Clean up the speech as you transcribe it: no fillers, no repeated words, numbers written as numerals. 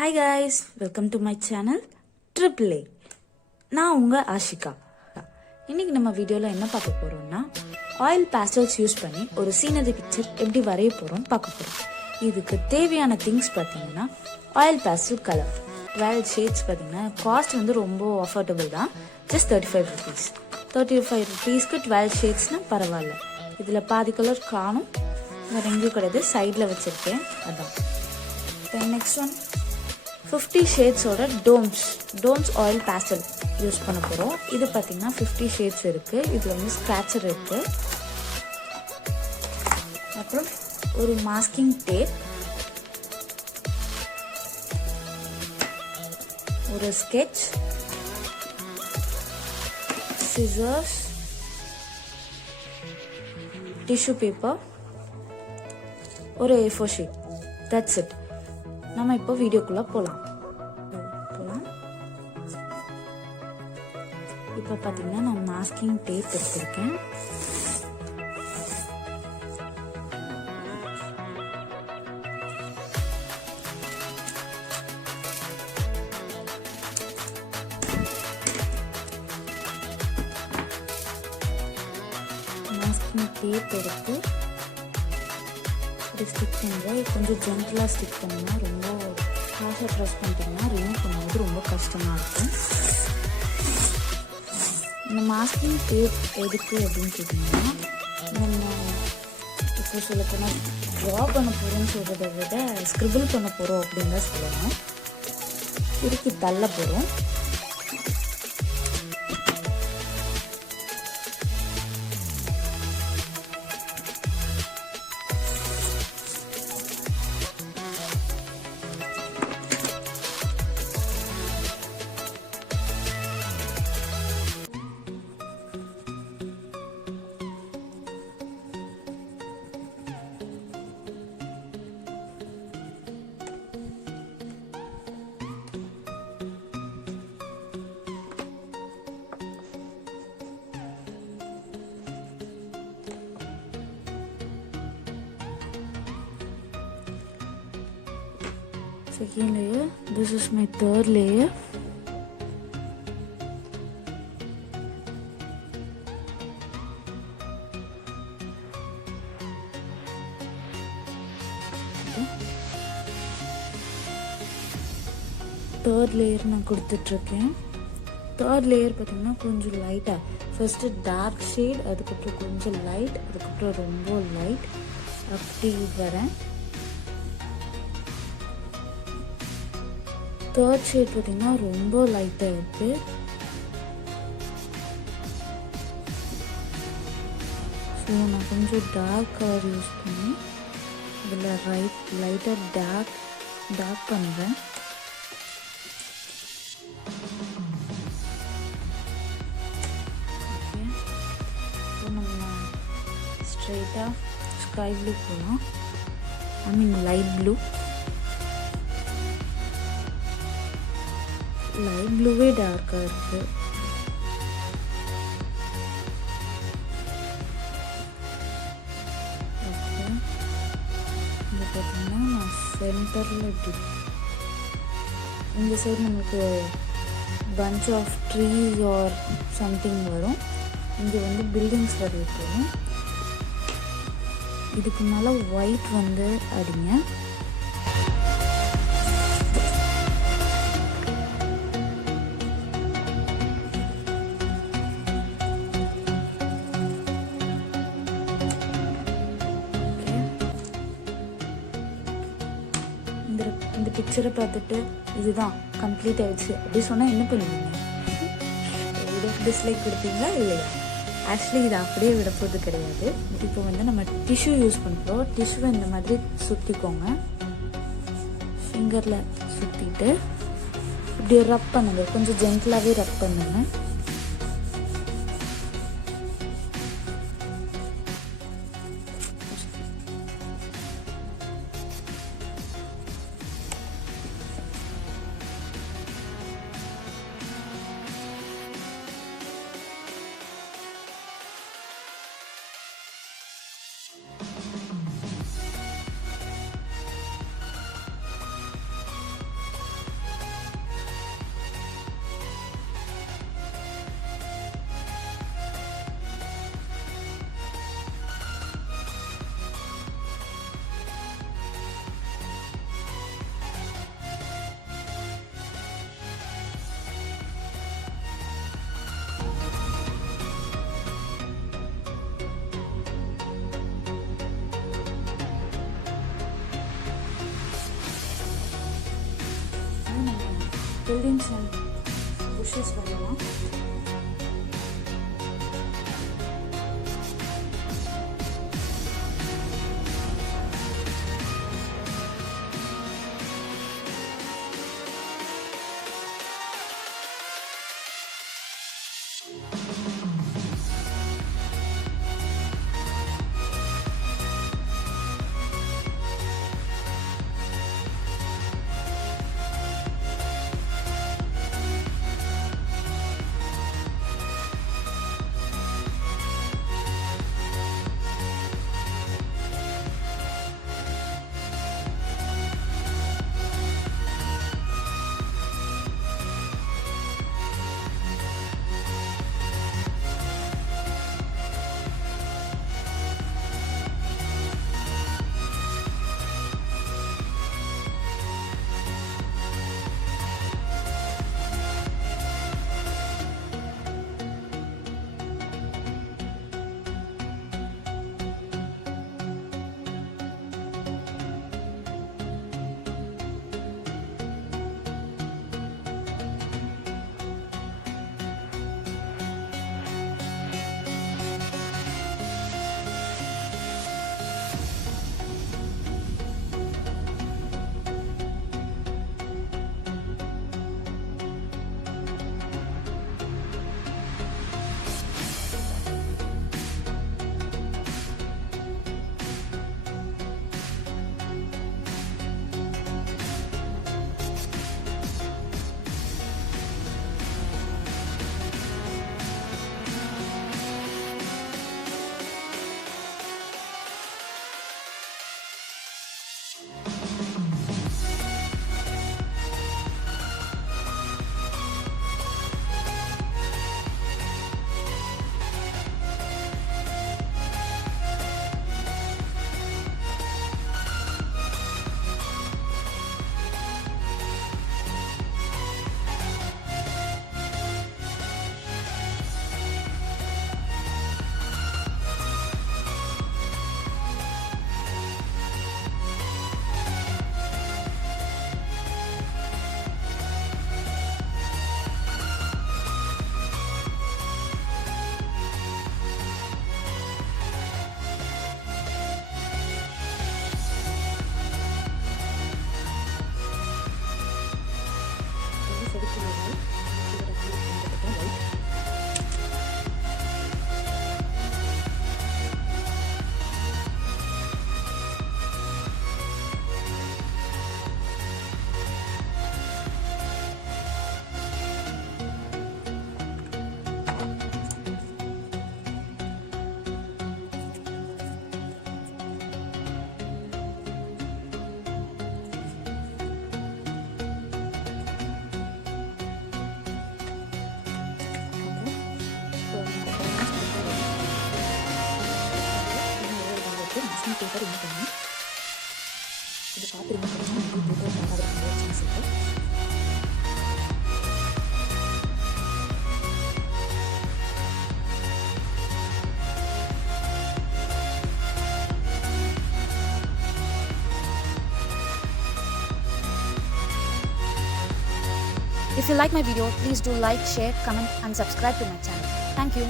Hi guys, welcome to my channel Triple A. நான் உங்க ஆஷிகா. இன்னைக்கு நம்ம வீடியோல என்ன பார்க்க போறோம்னா ஆயில் பேஸ்டல்ஸ் யூஸ் பண்ணி ஒரு சீனரி பிக்சர் எப்படி வரைய போறோம் பார்க்க போறோம். இதுக்கு தேவையான திங்ஸ் பார்த்தீங்கன்னா ஆயில் பேஸ்டல் கலர் 12 ஷேட்ஸ் பார்த்தீங்கன்னா காஸ்ட் வந்து ரொம்ப அஃபோர்டபுள் தான். Just 35 rupees. 35 rupeesக்கு 12 ஷேட்ஸ்னா பரவாயில்ல. இதில் பாதி கலர் காணும், வேற எங்கேயும் கிடையாது, சைடில் வச்சிருக்கேன் அதான். தென் நெக்ஸ்ட் ஒன் 50 ஷேட்ஸோட டோம்ஸ் ஆயில் பேஸ்டல் யூஸ் பண்ண போகிறோம். இது பார்த்தீங்கன்னா 50 ஷேட்ஸ் இருக்குது. இதில் வந்து ஸ்க்ராட்சர் இருக்குது. அப்புறம் ஒரு மாஸ்கிங் டேப், ஒரு ஸ்கெட்ச், சிசர்ஸ், டிஷ்யூ பேப்பர், ஒரு A4 ஷீட். That's it. நம்ம இப்போ வீடியோக்குள்ள போகலாம். இப்போ பார்த்தீங்கன்னா நான் மாஸ்கிங் டேப் எடுத்திருக்கேன். மாஸ்கிங் டேப் எடுத்து ஸ்டிக் பண்ணுறேன். கொஞ்சம் ஜென்டலாக ஸ்டிக் பண்ணணும்னா, ரொம்ப ஹார்ஷாக ப்ரெஸ் பண்ணிட்டீங்கன்னா ரிமூவ் பண்ணும்போது ரொம்ப கஷ்டமாக இருக்கும். இந்த மாஸ்கிங் டேப் எதுக்கு அப்படின்னு கேட்டிங்கன்னா, நம்ம இப்போ சொல்ல போனால் ட்ரா பண்ண போகிறோம்னு சொல்கிறத விட ஸ்க்ரிபிள் பண்ண போகிறோம் அப்படின்னு தான் சொல்லணும். திருப்பி தள்ள போகிறோம். Second layer, this is my third layer. Third layer நான் கொடுத்துட்ருக்கேன். தேர்ட் லேயர் பார்த்தீங்கன்னா கொஞ்சம் லைட்டாக, ஃபர்ஸ்ட்டு டார்க் ஷேட், அதுக்கப்புறம் கொஞ்சம் லைட், அதுக்கப்புறம் ரொம்ப லைட், அப்படி வரேன். தேர்ட் ஷேட் பார்த்தீங்கன்னா ரொம்ப லைட்டாக இருக்குது. ஸோ நான் கொஞ்சம் டார்க் கலர் யூஸ் பண்ணி இதில் லைட்டாக டார்க் பண்ணுறேன். ஓகே, இப்போ நம்ம ஸ்ட்ரெயிட்டாக ஸ்கை ப்ளூ போகலாம். Light blue. லைட் ப்ளூவே டார்க்காக இருக்குது. ஓகே, இது பார்த்தீங்கன்னா நான் சென்டரில் இப்படி, இந்த சைடு நமக்கு punch of trees or something வரும். இங்கே வந்து பில்டிங்ஸ் வரைக்கும். இதுக்கு மேலே ஒயிட் வந்து அடிங்க. இந்த பிக்சரை பார்த்துட்டு இதுதான் கம்ப்ளீட் ஆயிடுச்சு அப்படி சொன்னால் என்ன பண்ணுவீங்க? டிஸ்லைக் கொடுப்பீங்களா இல்லையா? ஆக்சுவலி இதை அப்படியே விட போகிறது கிடையாது. இப்போ வந்து நம்ம டிஷ்யூ யூஸ் பண்ணுறோம். டிஷ்யூவை இந்த மாதிரி சுற்றிக்கோங்க. ஃபிங்கரில் சுற்றிட்டு இப்படி ரப் பண்ணுங்க. கொஞ்சம் ஜென்டலாகவே ரப் பண்ணுங்க. buildings and bushes வரையலாம். பேப்பர் ரிமூவ் பண்ணணும். இது பார்த்து ரிமூவ் பண்ணால் நமக்கு பேப்பர் பண்ணுறதுக்கு சான்ஸ் இருக்குது. If you like my video, please do like, share, comment and subscribe to my channel. Thank you.